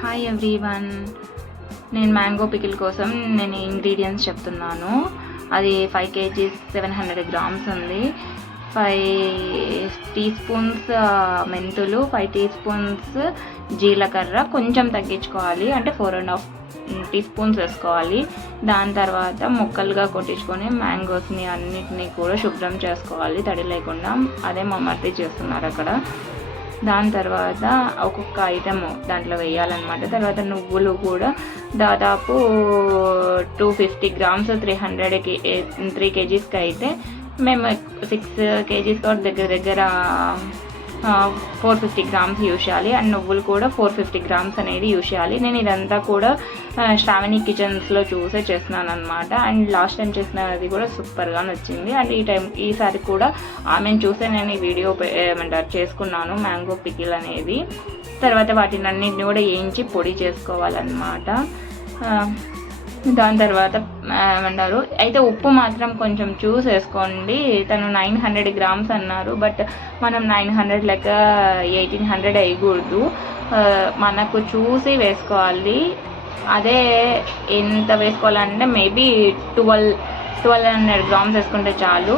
Hi everyone, నేను mango pickle కోసం నేను ఇంగ్రీడియంట్స్ చెప్తున్నాను. అది 5 kg 700 grams ఉంది. 5 teaspoons మెంతులు, 5 teaspoons జీలకర్ర, కొంచెం తగ్గించుకోవాలి, అంటే 4.5 teaspoons వేసుకోవాలి. దాని తర్వాత ముక్కలుగా కొట్టించుకొని మ్యాంగోస్ని అన్నిటినీ కూడా శుభ్రం చేసుకోవాలి తడి లేకుండా. అదే మా మర్ది చేస్తున్నారు అక్కడ. దాని తర్వాత ఒక్కొక్క ఐటమ్ దాంట్లో వేయాలన్నమాట. తర్వాత నువ్వులు కూడా దాదాపు 250 grams 3 kgsకి అయితే మేము 6 kgs దగ్గర 450 grams యూజ్ చేయాలి. అండ్ నువ్వులు కూడా 450 grams అనేది యూజ్ చేయాలి. నేను ఇదంతా కూడా శ్రావణి కిచెన్స్లో చూసే చేస్తున్నాను అనమాట. అండ్ లాస్ట్ టైం చేసినది కూడా సూపర్గా నచ్చింది. అండ్ ఈసారి కూడా ఆమెను చూసే నేను ఈ వీడియో చేసుకున్నాను మ్యాంగో పికిల్ అనేది. తర్వాత వాటిని అన్నింటిని కూడా వేయించి పొడి చేసుకోవాలన్నమాట. దాని తర్వాత అయితే ఉప్పు మాత్రం కొంచెం చూసి వేసుకోండి. తను 900 grams అన్నారు, బట్ మనం 900 లెక్క 1800 వేయకూడదు, మనకు చూసి వేసుకోవాలి. అదే ఎంత వేసుకోవాలంటే మేబీ 1200 grams వేసుకుంటే చాలు.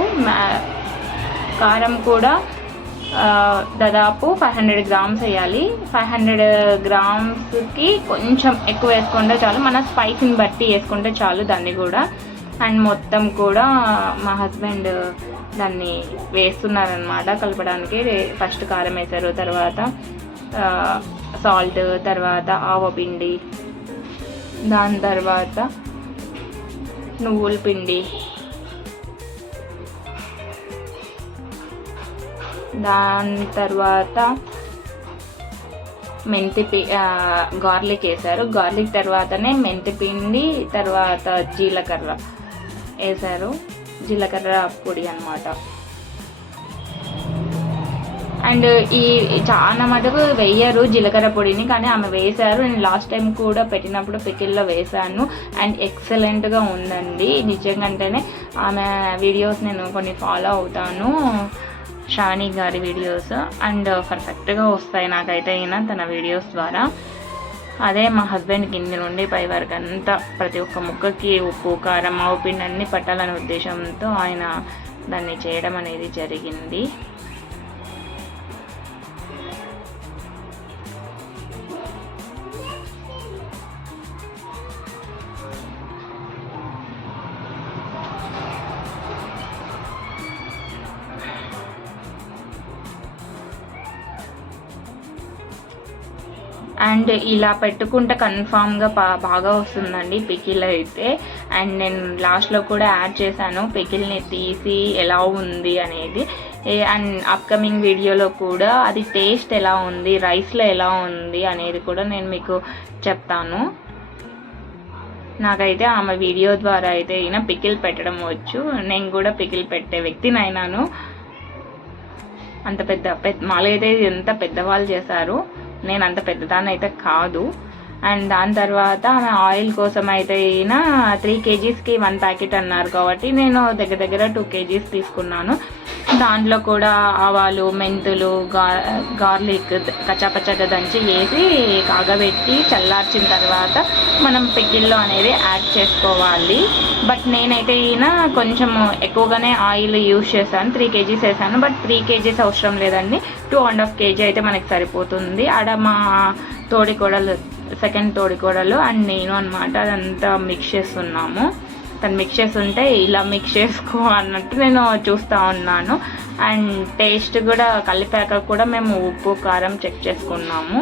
కారం కూడా దాదాపు 500 grams వేయాలి. 500 gramsకి కొంచెం ఎక్కువ వేసుకుంటే చాలు, మన స్పైసీని బట్టి వేసుకుంటే చాలు దాన్ని కూడా. అండ్ మొత్తం కూడా మా హస్బెండ్ దాన్ని వేస్తున్నారనమాట కలపడానికి. ఫస్ట్ కారం వేశారు, తర్వాత సాల్ట్, తర్వాత ఆవపిండి, దాని తర్వాత నువ్వుల పిండి, దాని తర్వాత గార్లిక్ వేసారు. గార్లిక్ తర్వాతనే మెంతి పిండి, తర్వాత జీలకర్ర వేసారు, జీలకర్ర పొడి అన్నమాట. అండ్ ఈ చాలా మటుకు వేయరు జీలకర్ర పొడిని, కానీ ఆమె వేశారు. నేను లాస్ట్ టైం కూడా పెట్టినప్పుడు పికిల్లో వేశాను అండ్ ఎక్సలెంట్గా ఉందండి నిజంగానే. ఆమె వీడియోస్ నేను కొన్ని ఫాలో అవుతాను, శ్రావణి గారి వీడియోస్, అండ్ పర్ఫెక్ట్గా వస్తాయి నాకైతే అయినా తన వీడియోస్ ద్వారా. అదే మా హస్బెండ్ కింది నుండి పై వరకు అంతా ప్రతి ఒక్క ముక్కకి ఉప్పు, కారం, ఆవుపిండి అన్నీ పట్టాలనే ఉద్దేశంతో ఆయన దాన్ని చేయడం అనేది జరిగింది. అండ్ ఇలా పెట్టుకుంటే కన్ఫామ్గా బాగా వస్తుందండి పికిల్ అయితే. అండ్ నేను లాస్ట్లో కూడా యాడ్ చేశాను పికిల్ని తీసి ఎలా ఉంది అనేది. అండ్ అప్కమింగ్ వీడియోలో కూడా అది టేస్ట్ ఎలా ఉంది, రైస్లో ఎలా ఉంది అనేది కూడా నేను మీకు చెప్తాను. నాకైతే ఆమె వీడియో ద్వారా అయితే అయినా పికిల్ పెట్టడం వచ్చు. నేను కూడా పికిల్ పెట్టే వ్యక్తిని అయినాను. అంత పెద్ద మాలైతే ఎంత పెద్దవాళ్ళు చేశారు, నేను అంత పెద్దదాన్ని అయితే కాదు. అండ్ దాని తర్వాత ఆమె ఆయిల్ కోసం అయితే అయినా 3 kgsకి 1 ప్యాకెట్ అన్నారు కాబట్టి నేను దగ్గర 2 kgs తీసుకున్నాను. దాంట్లో కూడా ఆవాలు, మెంతులు, గార్లిక్ కచ్చాపచ్చగా దంచి వేసి కాగబెట్టి చల్లార్చిన తర్వాత మనం పికిల్లో అనేది యాడ్ చేసుకోవాలి. బట్ నేనైతే అయినా కొంచెం ఎక్కువగానే ఆయిల్ యూజ్ చేశాను, 3 kgs వేసాను. బట్ 3 kgs అవసరం లేదండి, 2.5 kg అయితే మనకి సరిపోతుంది. ఆడ మా తోడికోడలు, సెకండ్ తోడికోడలు అండ్ నేను అనమాట అదంతా మిక్స్ చేస్తున్నాము. తను మిక్స్ చేస్తుంటే ఇలా మిక్స్ చేసుకో అన్నట్టు నేను చూస్తూ ఉన్నాను. అండ్ టేస్ట్ కూడా కలిపాక కూడా మేము ఉప్పు, కారం చెక్ చేసుకున్నాము.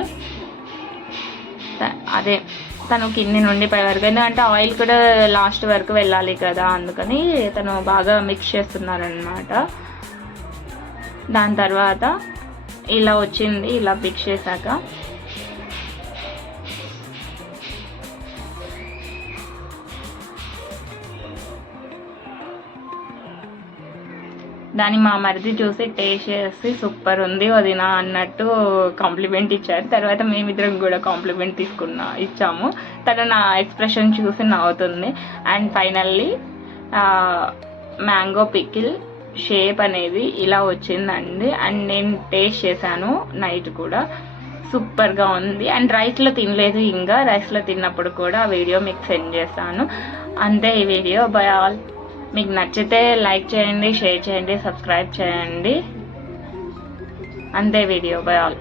అదే తను కింది నుండి పై వరకు, ఎందుకంటే ఆయిల్ కూడా లాస్ట్ వరకు వెళ్ళాలి కదా, అందుకని తను బాగా మిక్స్ చేస్తున్నారనమాట. దాని తర్వాత ఇలా వచ్చింది. ఇలా మిక్స్ చేశాక దాన్ని మా మరిది చూసి టేస్ట్ చేసి సూపర్ ఉంది వదినా అన్నట్టు కాంప్లిమెంట్ ఇచ్చారు. తర్వాత మేమిద్దరం కూడా కాంప్లిమెంట్ ఇచ్చాము. తను నా ఎక్స్ప్రెషన్ చూసి నవ్వుతుంది. And finally mango pickle shape అనేది ఇలా వచ్చిందండి. అండ్ నేను టేస్ట్ చేశాను నైట్ కూడా, సూపర్గా ఉంది. అండ్ రైస్లో తినలేదు, ఇంకా రైస్లో తిన్నప్పుడు కూడా ఆ వీడియో మీకు సెండ్ చేస్తాను. అంతే ఈ వీడియో. By all. మీకు నచ్చితే లైక్ చేయండి, షేర్ చేయండి, సబ్స్క్రైబ్ చేయండి. అంతే వీడియో. By all.